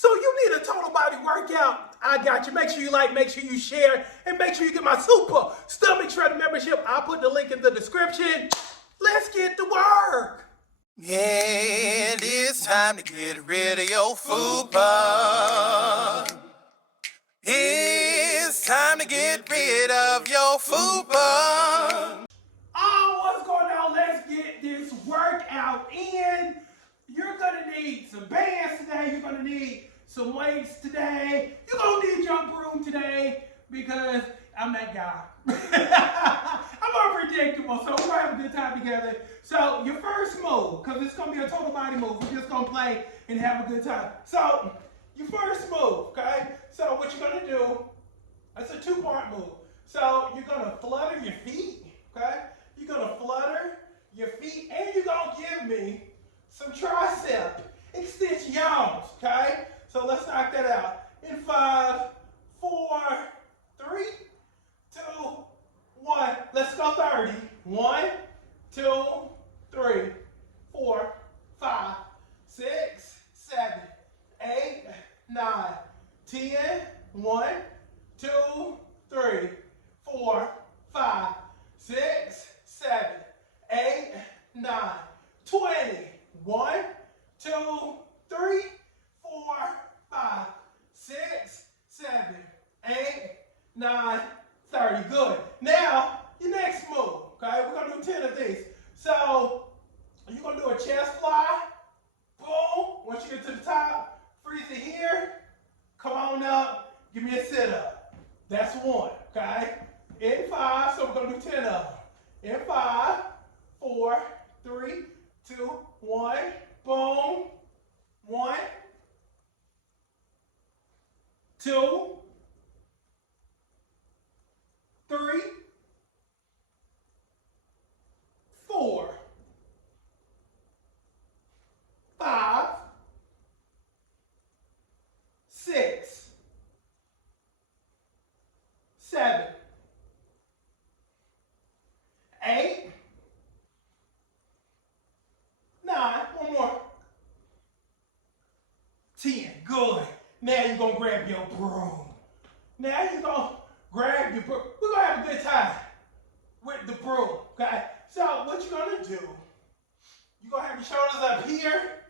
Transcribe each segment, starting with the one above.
So you need a total body workout? I got you. Make sure you like, make sure you share, and make sure you get my super stomach shredder membership. I'll put the link in the description. Let's get to work. Yeah, it's time to get rid of your fupa. It's time to get rid of your fupa. Oh, what's going on? Let's get this workout in. You're gonna need some bands today. You're gonna need some weights today. You're gonna need your broom today because I'm that guy. I'm unpredictable, so we're gonna have a good time together. So your first move, because it's gonna be a total body move. We're just gonna play and have a good time. So your first move, okay? So what you're gonna do, it's a two-part move. So you're gonna flutter your feet, okay? You're gonna flutter your feet, and you're gonna give me some tricep extensions, okay? So let's knock that out. In 5, 4, 3, 2, 1. Let's go 30. 1, 2, 3, 4, 5, 6, 7, 8, 9, 10. 1, 2, 3, 4, 5, 6, 7, 8, 9, 20. 1, 2, 3, 4, 5, 6, 7, 8, 9, 30. Good. Now, your next move, okay? We're going to do 10 of these. So, you're going to do a chest fly. Boom. Once you get to the top, freeze it here. Come on up. Give me a sit-up. That's 1, okay? In 5, so we're going to do 10 of them. In 5, 4, 3, 2, 1. Boom. 1, 2, 3, 4, 5, 6, 7, 8, 9. One more. 10. Good. Now you're going to grab your broom. Now you're going to grab your broom. We're going to have a good time with the broom, okay? So what you're going to do, you're going to have your shoulders up here.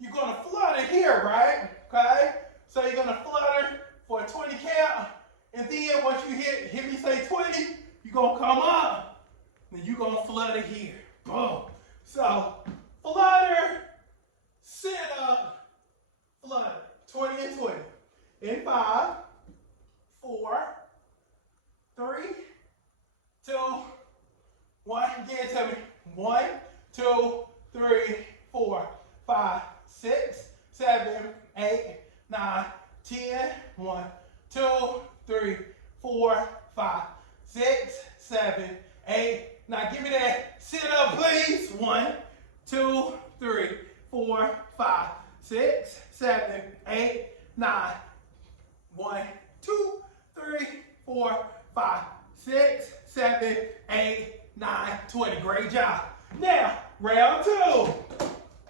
You're going to flutter here, right? Okay? So you're going to flutter for a 20 count. And then once you hear me say 20, you're going to come up. Then you're going to flutter here. Boom. So flutter, sit up, flutter. 20 and 20. In 5, 4, 3, 2, 1. Again, tell me. 1, 2, 3, 4, 5, 6, 7, 8, 9, 10. 1, 2, 3, 4, 5, 6, 7, 8. Now give me that sit up, please. 1, 2, 3, 4, 5, 6, 7, 8, 9. 1, 2, 3, 4, 5, 6, 7, 8, 9, 20. Great job. Now, round 2.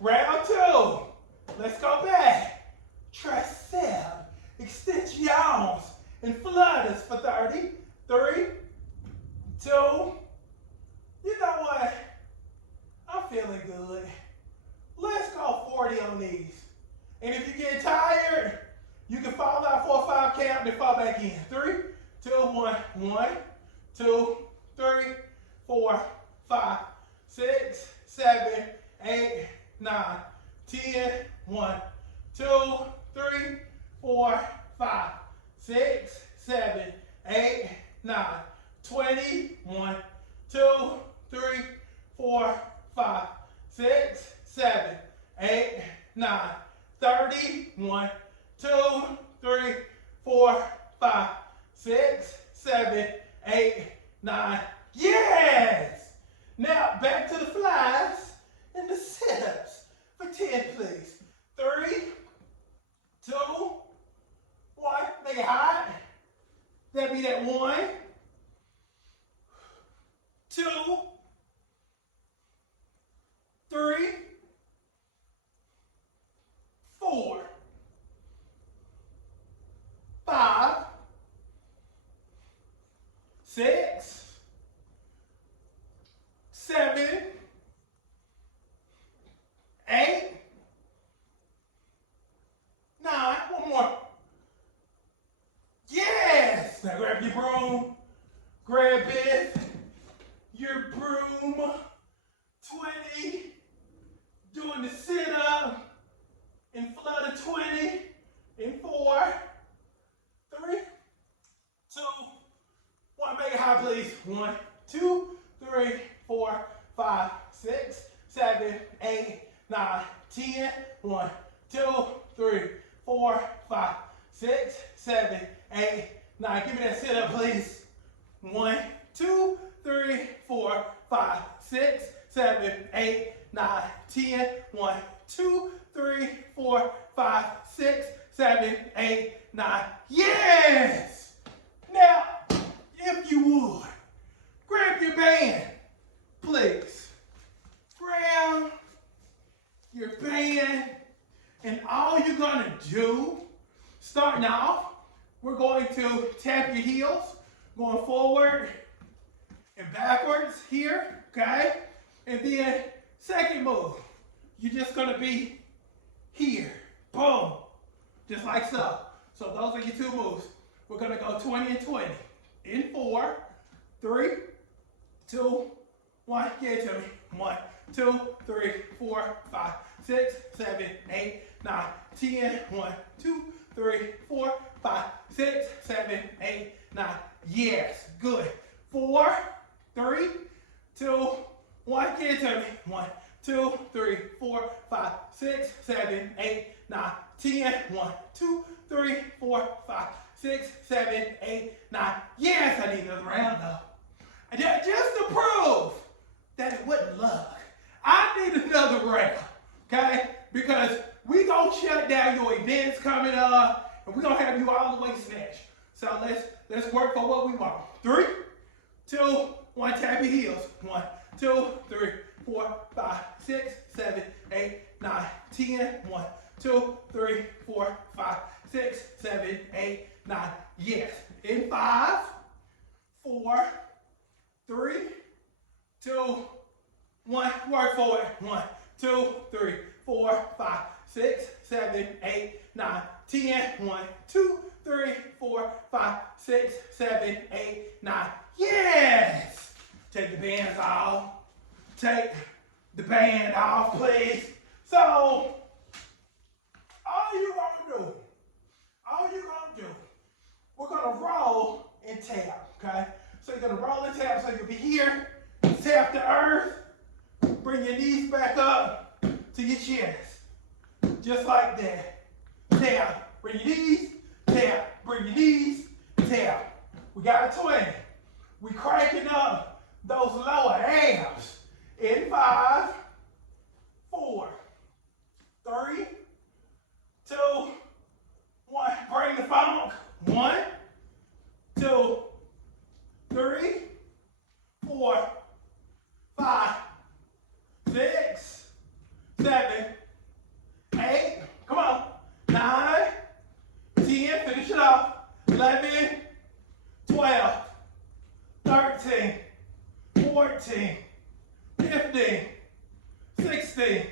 Round 2. Let's go back. Tricep extensions and flutters for 30. 3, 2. You know what? I'm feeling good. Let's go 40 on these. And if you get tired, you can fall out for a 5 count and fall back in. 3, 2, 1. 1, 2, 3, 4, 5, 6, 7, 8, 9, 10. 1, 2, 3, 4, 5, 6, 7, 8, 9, 20. 1, 2, 3, 4, 5, 6, 7, 8, 9, 30. 1, 2, 3, 4, 5, 6, 7, 8, 9. Yes! Now back to the flies and the sit-ups for 10, please. 3, 2, 1. Make it hot. That'd be that 1, 2, 3, 4, broom, grab it, your broom, 20, doing the sit-up, and flutter 20, in 4, 3, 2, 1, make it high, please. 1, 2, 3, 4, 5, 6, 7, 8, 9, 10. 1, 2, 3, 4, 5, 6, 7, 8, 9. Give me that sit up, please. 1, 2, 3, 4, 5, 6, 7, 8, 9, 10. 1, 2, 3, 4, 5, 6, 7, 8, 9. Yes! Now, if you would, grab your band, please. Grab your band, and all you're gonna do, starting off, we're going to tap your heels, going forward and backwards here, okay? And then, second move, you're just gonna be here, boom, just like so. So those are your two moves. We're gonna go 20 and 20. In 4, 3, 2, 1, give it to me. 1, 2, 3, 4, 5, 6, 7, 8, 9, 10. 1, 2, 3, 4, 5, 6, 7, 8, 9. Yes, good. 4, 3, 2, 1, give it to me. 1, 2, 3, 4, 5, 6, 7, 8, 9, 10. 1, 2, 3, 4, 5, 6, 7, 8, 9. Yes, I need another round though. And just to prove that it wasn't luck, I need another round, okay? Because we gonna shut down your events coming up, and we gonna have you all the way snatched. So let's work for what we want. 3, 2, 1, tap your heels. 1, 2, 3, 4, 5, 6, 7, 8, 9, 10. 1, 2, 3, 4, 5, 6, 7, 8, 9. Yes. In 5, 4, 3, 2, 1. Work forward. 1, 2, 3, 4, 5, 6, 7, 8, 9, 10. 1, 2, 3, 4, 5, 6, 7, 8, 9. Yes! Take the bands off. Take the band off, please. So, all you're gonna do, we're gonna roll and tap, okay? So you're gonna roll and tap, so you'll be here, tap the earth, bring your knees back up to your chest. Just like that. Tap, bring your knees, tap, bring your knees, tap. We got a 20. We cranking up those lower abs. In 5, 4, 3, 2, 1. Bring the funk. 1, 2, 3, 4, 5, 6, 7, 8. Come on. 9, 10. Finish it off. 11, 12, 13, 14, 15, 16,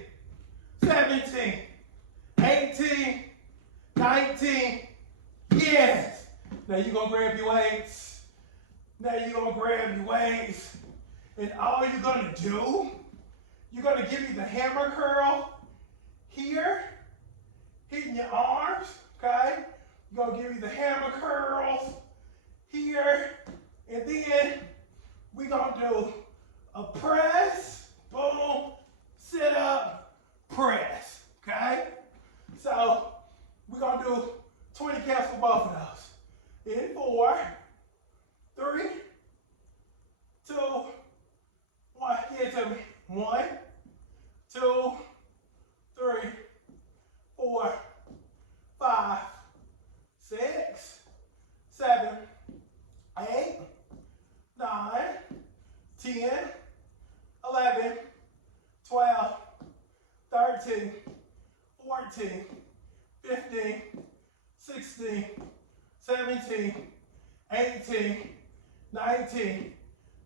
17, 18, 19. Yes. Now you're going to grab your weights. And all you're going to do, you're going to give you the hammer curl here, hitting your arms, okay? You're going to give you the hammer curls here. And then we're going to do a press, boom, sit up, press, okay? So we're going to do 20 counts for both of those. In 4, 3, 2, 1. Give it to me. 1, 2, 3, 4, 5, 6, 7, 8, 9, 10, 11, 12, 13, 14, 15, 16, 17, 18, 19,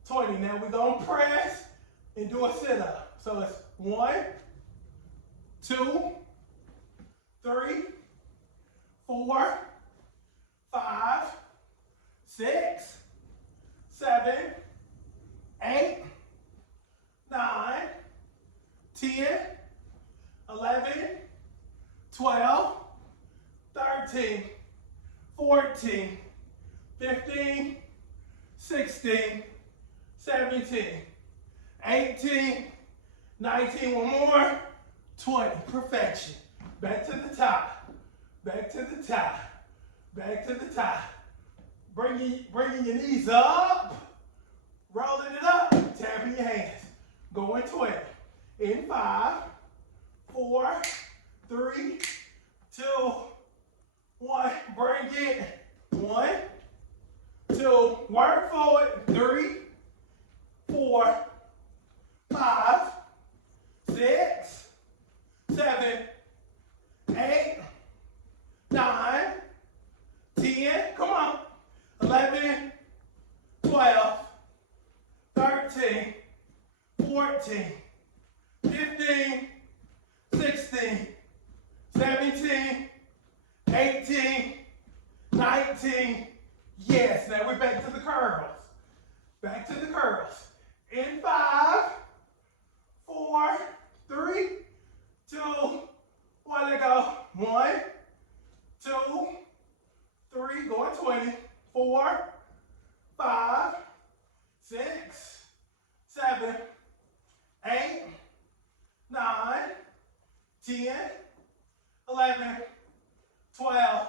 20. Now we're going to press and do a sit-up. So it's 1, 2, 3, 4, 5, 6, 7, 8, 9, 10, 11, 12, 13, 14, 15, 16, 17, 18, 19, one more, 20, perfection. Back to the top, back to the top, back to the top. Bringing your knees up, rolling it up, tapping your hands. Going 20. In 5, 4, 3, 2, 1. Bring it. 1, 2. Work forward. 3, 4, 5, 6, 7, 8, 9, 10. Come on. 11, 12, 13, 14, 15, 16, 17, 18, 19. Yes, now we're back to the curls. Back to the curls. In 5, 4, 3, 2, 1, let go. 1, 2, 3, going 20. 4, 5, 6, 7, 8, 9, 10, 11, 12,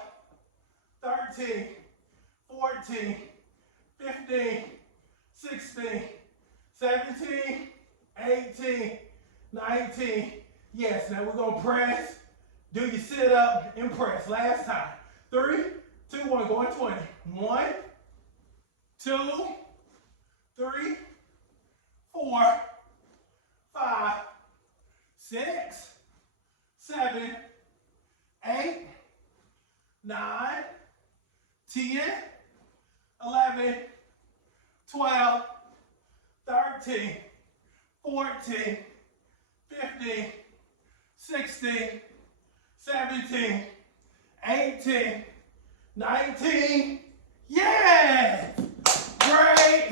13, 14, 15, 16, 17, 18, 19. Yes, now we're going to press. Do your sit up and press. Last time. 3, 2, 1, going 20. 1, 2, 3, 4, 5, 6, 7, 8, 9, 10, 11, 12, 13, 14, 15, 16, 17, 18, 19. Yes! Great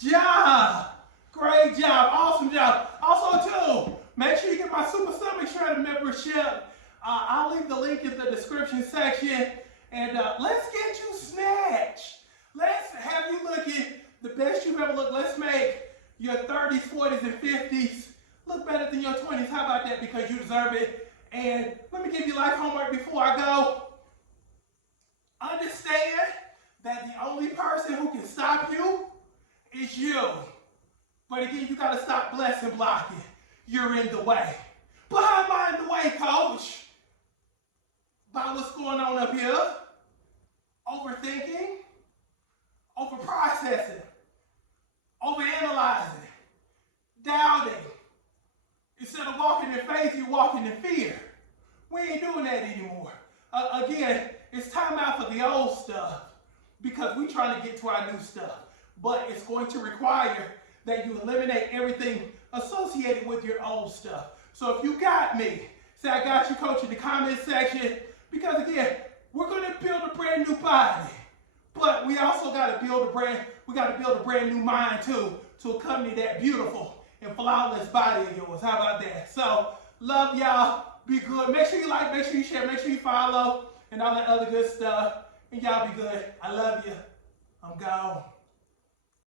job! Great job! Awesome job! Also, too, make sure you get my Super Stomach Shredder membership. I'll leave the link in the description section. And let's get you snatched. Let's have you looking the best you've ever looked. Let's make your 30s, 40s, and 50s look better than your 20s. How about that? Because you deserve it. And let me give you life homework before I go. Understand that the only person who can stop you is you. But again, you got to stop blessing blocking. You're in the way. But how am I in the way, coach? By what's going on up here. Overthinking, overprocessing, overanalyzing, doubting. Instead of walking in faith, you're walking in fear. We ain't doing that anymore. Again, it's time out for the old stuff because we're trying to get to our new stuff. But it's going to require that you eliminate everything associated with your old stuff. So if you got me, say I got you, coach, in the comment section. Because again, we're going to build a brand new body. But we also got to build a brand new mind too to accompany that beautiful and flawless body of yours. How about that? So, love y'all. Be good. Make sure you like, make sure you share, make sure you follow, and all that other good stuff. And y'all be good. I love you. I'm gone.